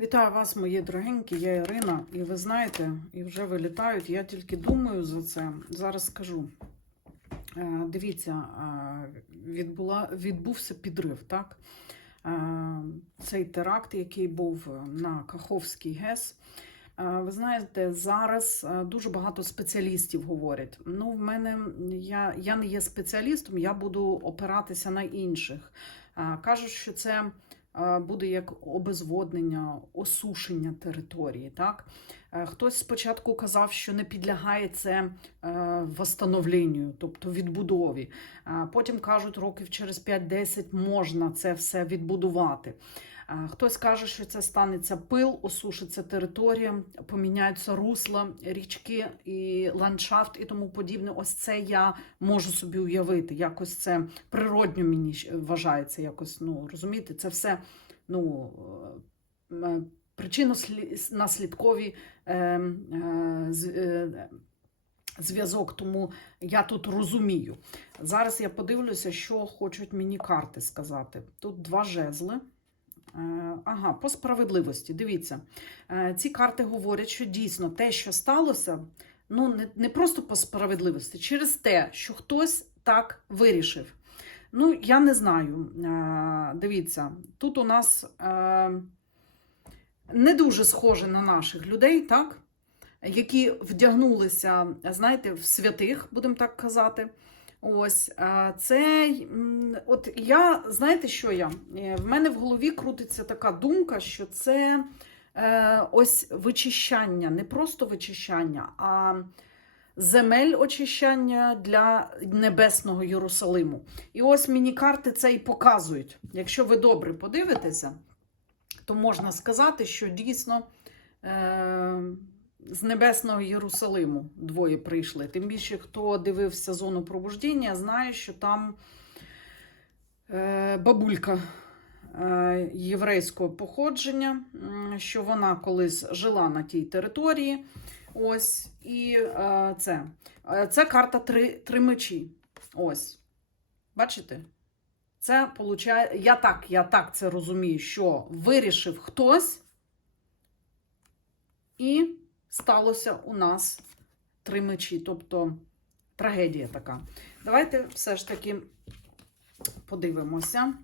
Вітаю вас, мої дорогенькі, я Ірина, і ви знаєте, і вже вилітають. Я тільки думаю за це. Зараз скажу. Е, Дивіться, е, відбула, відбувся підрив, так? Е, Цей теракт, який був на Каховський ГЕС. Ви знаєте, зараз дуже багато спеціалістів говорять. Ну, в мене я, я не є спеціалістом, я буду опиратися на інших. Кажуть, що це буде як обезводнення, осушення території. Так? Е, Хтось спочатку казав, що не підлягає це е, восстановленню, тобто відбудові. Е, Потім кажуть, років через 5-10 можна це все відбудувати. Хтось каже, що це станеться пил, осушиться територія, поміняються русла, річки і ландшафт і тому подібне. Ось це я можу собі уявити. Якось це природньо мені вважається. Якось ну розумієте, це все ну е, е, причинно-наслідкові е, е, е, зв'язок. Тому я тут розумію. Зараз я подивлюся, що хочуть мені карти сказати. Тут два жезли. Е, Ага, по справедливості. Дивіться, Е, ці карти говорять, що дійсно те, що сталося, ну не, не просто по справедливості, через те, що хтось так вирішив. Ну, я не знаю. Е, Дивіться, тут у нас не дуже схоже на наших людей, так? Які вдягнулися, знаєте, в святих, будемо так казати. Ось е, це от я, знаєте, що я? Е, В мене в голові крутиться така думка, що це е, ось вичищання, не просто вичищання, а земель очищання для небесного Єрусалиму. І ось мені карти це і показують. Якщо ви добре подивитеся, то можна сказати, що дійсно. З небесного Єрусалиму двоє прийшли. Тим більше, хто дивився зону пробуждення, знає, що там е, бабулька е, єврейського походження, що вона колись жила на тій території. Ось, і е, це. Це карта три, три мечі. Ось. Бачите? Це получає. Я так, я так це розумію, що вирішив хтось. І сталося у нас три мечі, тобто трагедія така. Давайте все ж таки подивимося.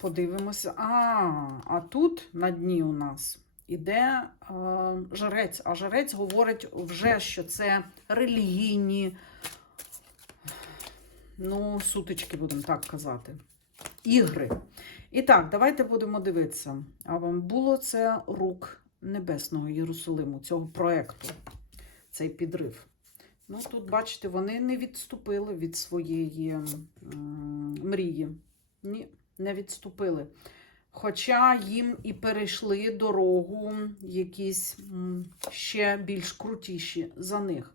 Подивимося. А, а тут на дні у нас іде е, жрець. А жрець говорить вже, що це релігійні, ну, сутички, будемо так казати. Ігри. І так, давайте будемо дивитися. А вам було це рук Небесного Єрусалиму, цього проекту, цей підрив. Ну, тут, бачите, вони не відступили від своєї мрії. Ні, не відступили. Хоча їм і перейшли дорогу якісь ще більш крутіші за них.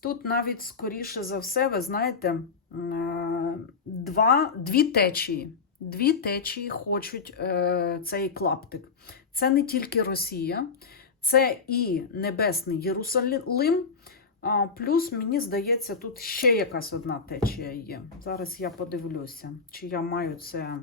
Тут навіть, скоріше за все, ви знаєте, м, два, дві течії. Дві течії хочуть е, цей клаптик. Це не тільки Росія, це і Небесний Єрусалим. Плюс, мені здається, тут ще якась одна течія є. Зараз я подивлюся, чи я маю це.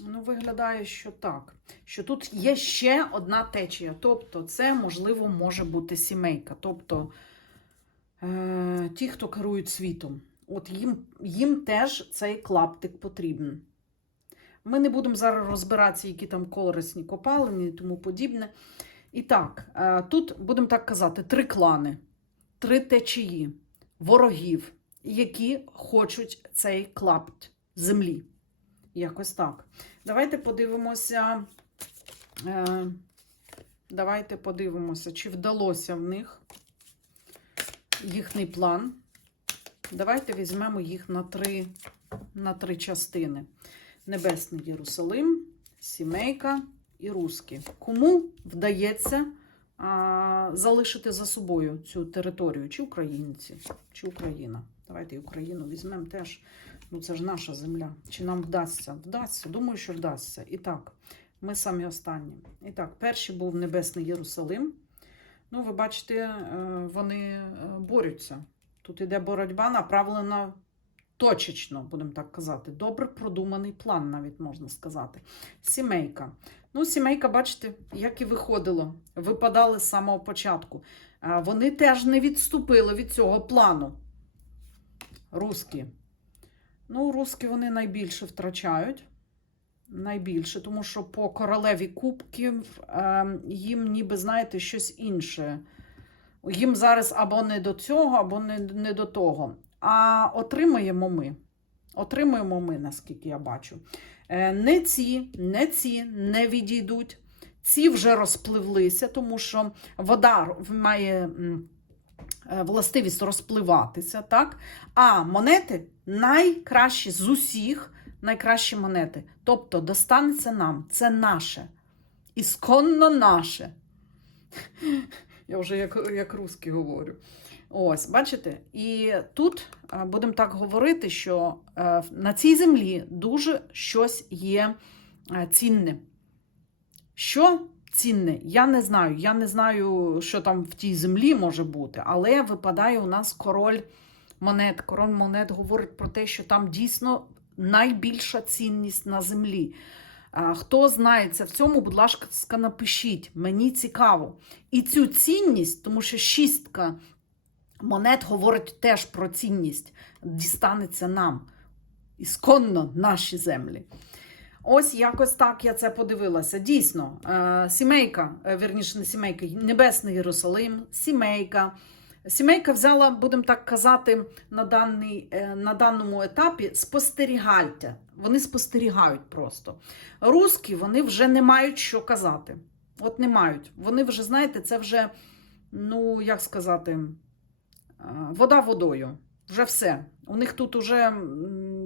Ну, виглядає, що так. Що тут є ще одна течія. Тобто, це, можливо, може бути сімейка. Тобто, е- ті, хто керують світом. От їм, їм теж цей клаптик потрібен. Ми не будемо зараз розбиратися, які там корисні копалини і тому подібне. І так, е, тут, будемо так казати, три клани, три течії, ворогів, які хочуть цей клапт землі. Якось так. Давайте подивимося. Е, давайте подивимося, чи вдалося в них їхній план. Давайте візьмемо їх на три, на три частини: Небесний Єрусалим, Сімейка і Руські. Кому вдається а, залишити за собою цю територію? Чи українці, чи Україна? Давайте Україну візьмемо теж. Ну, це ж наша земля. Чи нам вдасться? Вдасться. Думаю, що вдасться. І так, ми самі останні. І так, перший був Небесний Єрусалим. Ну, ви бачите, е, вони е, борються. Тут іде боротьба направлена точечно, будемо так казати. Добре продуманий план, навіть можна сказати. Сімейка. Ну, сімейка, бачите, як і виходило, випадали з самого початку. Вони теж не відступили від цього плану. Русські. Ну, русські вони найбільше втрачають. Найбільше, тому що по королеві кубків е, їм ніби, знаєте, щось інше. Їм зараз або не до цього, або не, не до того. А отримаємо ми. Отримуємо ми, наскільки я бачу. Е, Не ці, не ці не відійдуть. Ці вже розпливлися, тому що вода має е, властивість розпливатися, так? А монети найкращі з усіх, найкращі монети. Тобто достанеться нам. Це наше. Ісконно наше. Я вже як, як русський говорю. Ось, бачите? І тут е, будемо так говорити, що е, на цій землі дуже щось є е, цінне. Що цінне? Я не знаю. Я не знаю, що там в тій землі може бути, але випадає у нас король монет. Король монет говорить про те, що там дійсно найбільша цінність на землі. Хто знається в цьому, будь ласка, напишіть. Мені цікаво. І цю цінність, тому що шістка монет говорить теж про цінність, дістанеться нам. Ісконно наші землі. Ось якось так я це подивилася. Дійсно, е, сімейка, е, вірніше, не сімейка, Небесний Єрусалим, сімейка. Сімейка взяла, будемо так казати, на, даний, е, на даному етапі спостерігальтя. Вони спостерігають просто. Руські вони вже не мають що казати. От не мають. Вони вже, знаєте, це вже, ну, як сказати, е, вода водою. Вже все. У них тут уже,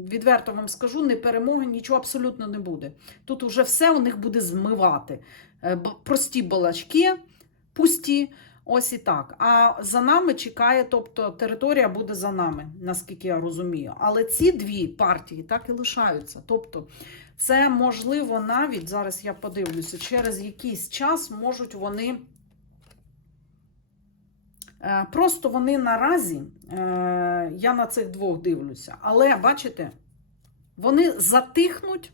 відверто вам скажу, не перемоги, нічого абсолютно не буде. Тут уже все у них буде змивати. Е, Прості балачки, пусті. Ось і так. А за нами чекає, тобто територія буде за нами, наскільки я розумію. Але ці дві партії так і лишаються. Тобто, це можливо навіть зараз я подивлюся, через якийсь час можуть вони. Е, Просто вони наразі, е, я на цих двох дивлюся, але бачите, вони затихнуть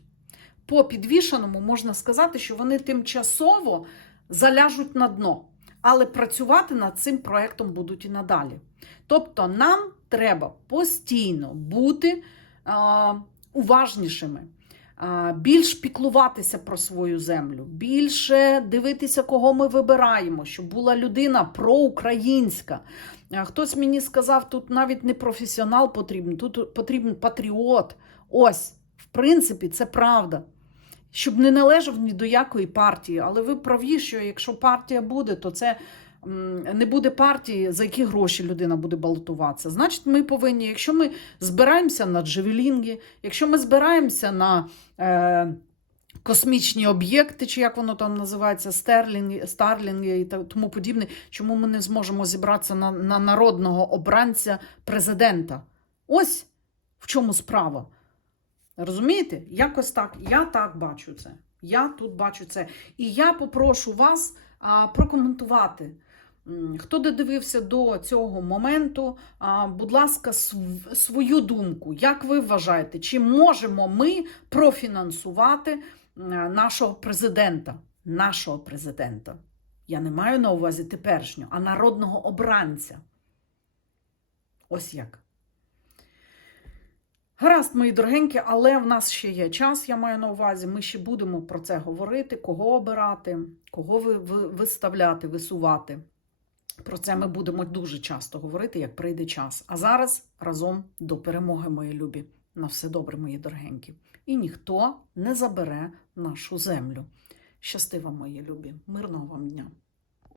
по підвішеному, можна сказати, що вони тимчасово заляжуть на дно, але працювати над цим проектом будуть і надалі. Тобто, нам треба постійно бути уважнішими. Більш піклуватися про свою землю, більше дивитися, кого ми вибираємо, щоб була людина проукраїнська. Хтось мені сказав, тут навіть не професіонал потрібен, тут потрібен патріот. Ось, в принципі, це правда. Щоб не належав ні до якої партії. Але ви праві, що якщо партія буде, то це не буде партії, за які гроші людина буде балотуватися. Значить, ми повинні, якщо ми збираємося на джевелінги, якщо ми збираємося на е, космічні об'єкти, чи як воно там називається, стерлінги, старлінги і тому подібне, чому ми не зможемо зібратися на, на народного обранця президента? Ось в чому справа. Розумієте? Якось так. Я так бачу це. Я тут бачу це. І я попрошу вас а, прокоментувати. Хто додивився до цього моменту, а, будь ласка, св- свою думку. Як ви вважаєте, чи можемо ми профінансувати нашого президента? Нашого президента. Я не маю на увазі теперішнього, а народного обранця. Ось як. Гаразд, мої дорогенькі, але в нас ще є час, я маю на увазі. Ми ще будемо про це говорити, кого обирати, кого ви, ви, виставляти, висувати. Про це ми будемо дуже часто говорити, як прийде час. А зараз разом до перемоги, мої любі. На все добре, мої дорогенькі. І ніхто не забере нашу землю. Щасти вам, мої любі, мирного вам дня!